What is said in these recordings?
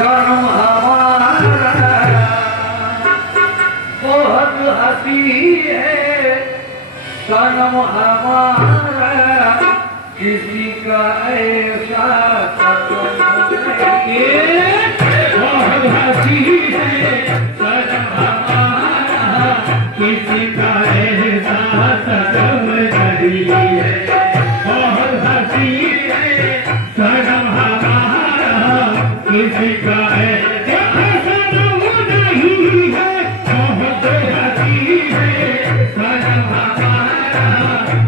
शर्म हमारा बहुत हंसी है, शर्म हमारा किसी का ऐसा बहुत हंसी है, शर्म हमारा किसी का ऐसा शर्म नहीं है, बहुत हंसी है, शर्म हमारा किसी का ऐसा शर्म नहीं है, बहुत हंसी है, शर्म हमारा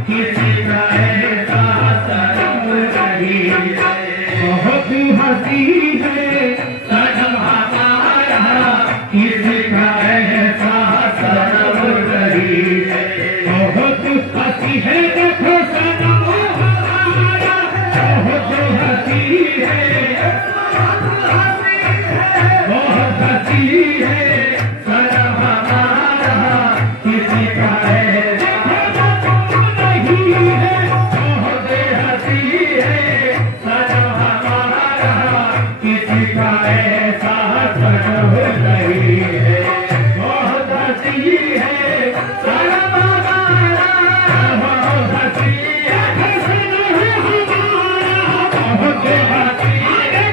किसी का ऐसा शर्म नहीं है, बहुत हंसी है, शर्म हमारा किसी का ऐसा शर्म नहीं है, बहुत हंसी है, देखो शर्म हमारा बहुत हंसी है, बहुत हंसी है, शर्म हमारा किसी का नहीं है, बहुत हंसी है, शर्म हमारा किसी का ऐसा शर्म नहीं है, बहुत हंसी है, शर्म हमारा बहुत हंसी है, बहुत हंसी है,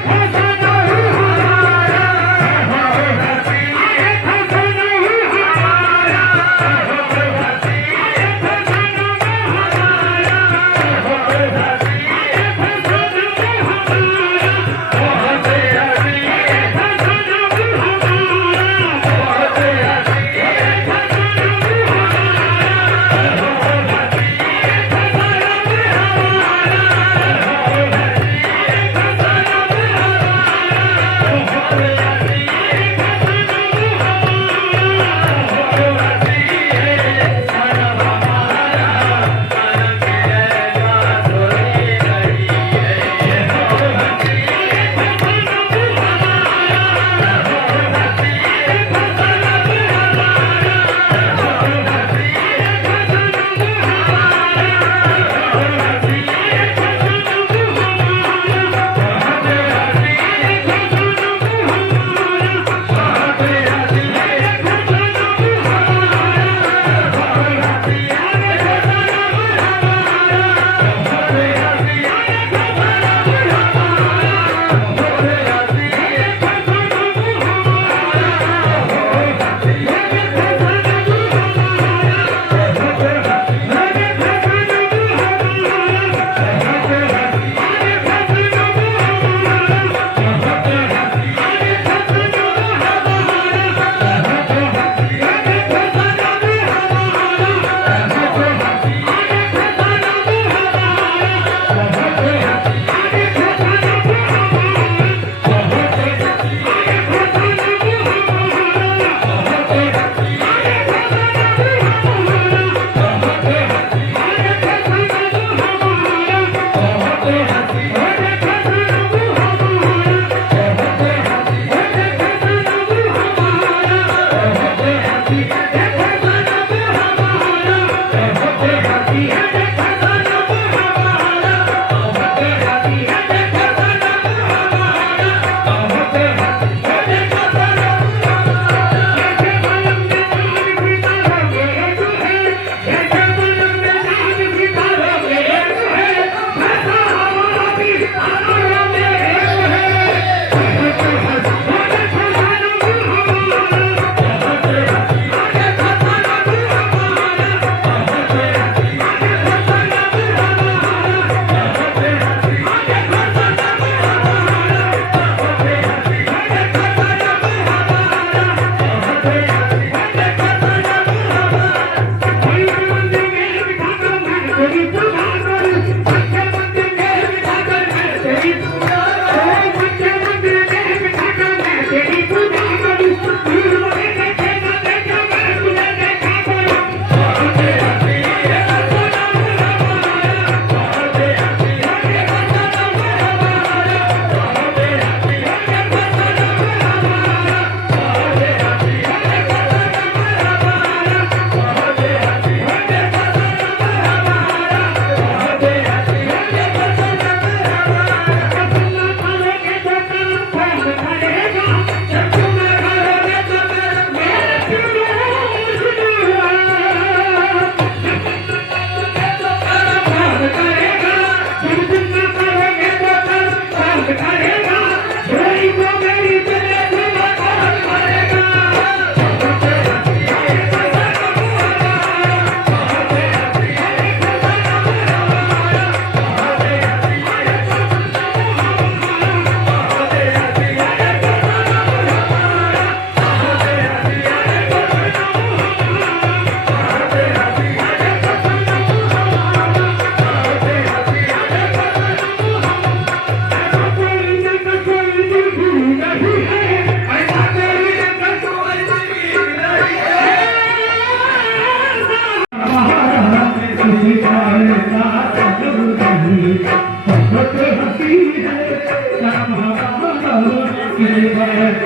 हमारा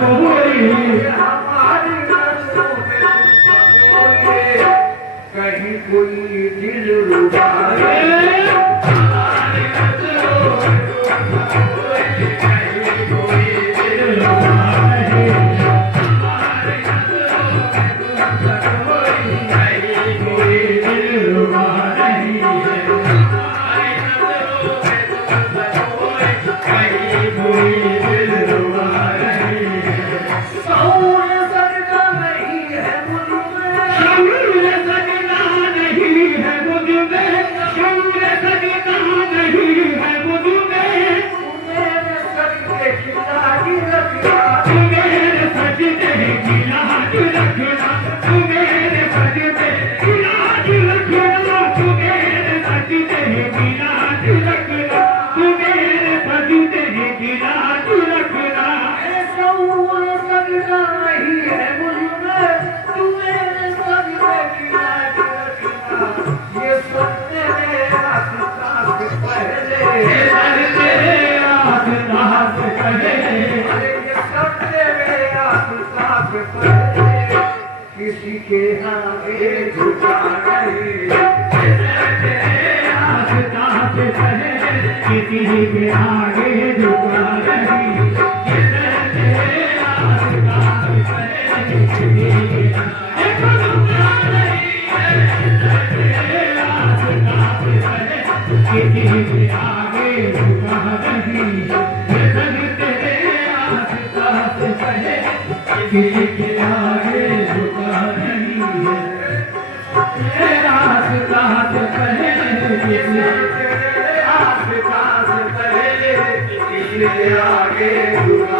कोई हमारी नजरों में बोले कहीं कोई दिल रुबा हमारी नजरों में कोई कहीं कोई दिल रुबा नहीं हमारी नजरों में कोई कहीं कोई दिल रुबा नहीं है हमारी नजरों में कोई कोई दिल रुबा नहीं है सौर सजदा नहीं है मुझमें शौर्य सजना नहीं है मुझमें शौर्य सजना नहीं है मुझमें मेरे सजदे की लागी रखना मेरे सजदे की लाज रखना मेरे सजदे की लाज रखना मेरे सजदे की लाज रखना मेरे सजदे की लाज रखना सौर सजदा नहीं है मुझमें तू मेरे सजदे की लागी रखना ये सुनने में आस्था से पहले तेरे आस्था से पहले अरे ये सुनने में आस्था से पहले किसी के आगे झुका नहीं आस्था से पहले किसी के आगे झुका नहीं आस्था से पहले किसी के आगे झुका नहीं आस्था से पहले किसी के आगे झुका नहीं तेरे आस्था से पहले किसी के आगे झुका नहीं तेरा आस्था से पहले किसी आस्था से पहले किसी के आगे झुका